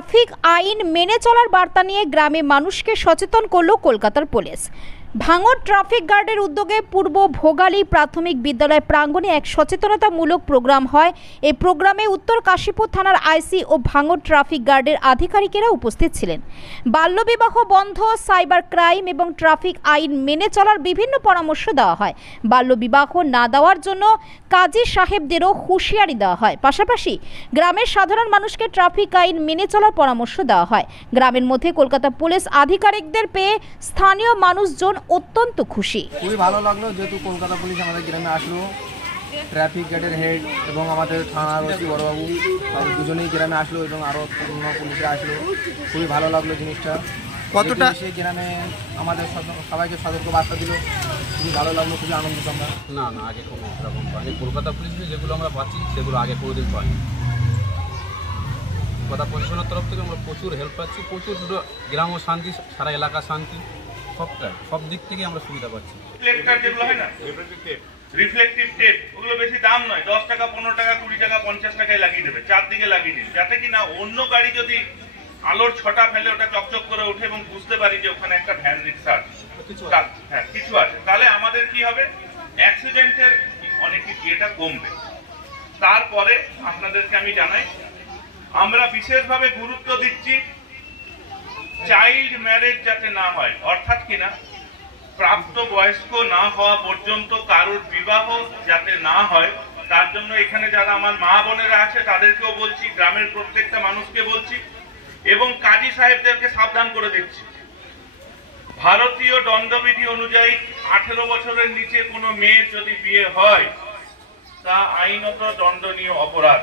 Traffic আইন মেনে চলার বার্তা নিয়ে গ্রামে মানুষকে সচেতন করল কলকাতার পুলিশ। ভাঙড় ট্রাফিক গার্ডের উদ্যোগে পূর্ব ভোগালী প্রাথমিক বিদ্যালয় প্রাঙ্গণে এক সচেতনতামূলক প্রোগ্রাম হয়। এই প্রোগ্রামে উত্তর কাশীপুর থানার আইসি ও ভাঙড় ট্রাফিক গার্ডের আধিকারিকেরা উপস্থিত ছিলেন। বাল্যবিবাহ বন্ধ, সাইবার ক্রাইম এবং ট্রাফিক আইন মেনে চলার বিভিন্ন পরামর্শ দেওয়া হয়। বাল্যবিবাহ না দেওয়ার জন্য কাজী সাহেবদেরও হুঁশিয়ারি দেওয়া হয়। পাশাপাশি গ্রামের সাধারণ মানুষকে ট্রাফিক আইন মেনে চলার পরামর্শ দেওয়া হয়। গ্রামের মধ্যে কলকাতা পুলিশ আধিকারিকদের পেয়ে স্থানীয় মানুষজন অত্যন্ত খুশি। খুবই ভালো লাগলো যেহেতু কলকাতা পুলিশ আমাদের গ্রামে আসলো, ট্রাফিক গার্ডের হেড এবং আমাদের থানার ওসি বড়বাবু দুজনেই গ্রামে আসলো এবং আরও অন্য পুলিশরা আসলো। খুবই ভালো লাগলো জিনিসটা। কতটা সেই গ্রামে আমাদের সবাইকে সতর্ক বার্তা দিল, খুবই ভালো লাগলো, খুবই আনন্দিত আমরা। না আগে কোনো এরকম পাইনি। কলকাতা পুলিশে যেগুলো আমরা পাচ্ছি সেগুলো আগে কোনোদিন পাইনি। কলকাতা প্রশাসনের তরফ থেকে আমরা প্রচুর হেল্প পাচ্ছি, প্রচুর গ্রাম শান্তি, সারা এলাকা শান্তি, সব দিক থেকে আমরা সুবিধা পাচ্ছি। যেগুলো হয় না রিফ্লেক্টিভ টেপ, ওগুলো বেশি দাম নয়, 10 টাকা 15 টাকা 20 টাকা 50 টাকায় লাগিয়ে দেবে, চারদিকে লাগিয়ে দিন, যাতে কিনা অন্য গাড়ি যদি আলোর ছটা ফেলে ওটা চকচক করে ওঠে এবং বুঝতে পারি যে ওখানে একটা ভ্যান রিক্সা আছে, হ্যাঁ কিছু আছে, তাহলে আমাদের কি হবে, অ্যাক্সিডেন্টের অনেক ইয়েটা কমবে। তারপরে আপনাদেরকে আমি জানাই, আমরা বিশেষভাবে গুরুত্ব দিচ্ছি চাইল্ড ম্যারেজ যাতে না হয়, অর্থাৎ কিনা প্রাপ্ত বয়স্ক না হওয়া পর্যন্ত কারোর বিবাহ যাতে না হয়, তার জন্য এখানে যারা আমার মা বোনেরা আছে তাদেরকেও বলছি, গ্রামের প্রত্যেকটা মানুষকে বলছি এবং কাজী সাহেবদেরকে সাবধান করে দিচ্ছি। ভারতীয় দণ্ডবিধি অনুযায়ী 18 বছরের নিচে কোনো মেয়ের যদি বিয়ে হয় তা আইনত দণ্ডনীয় অপরাধ।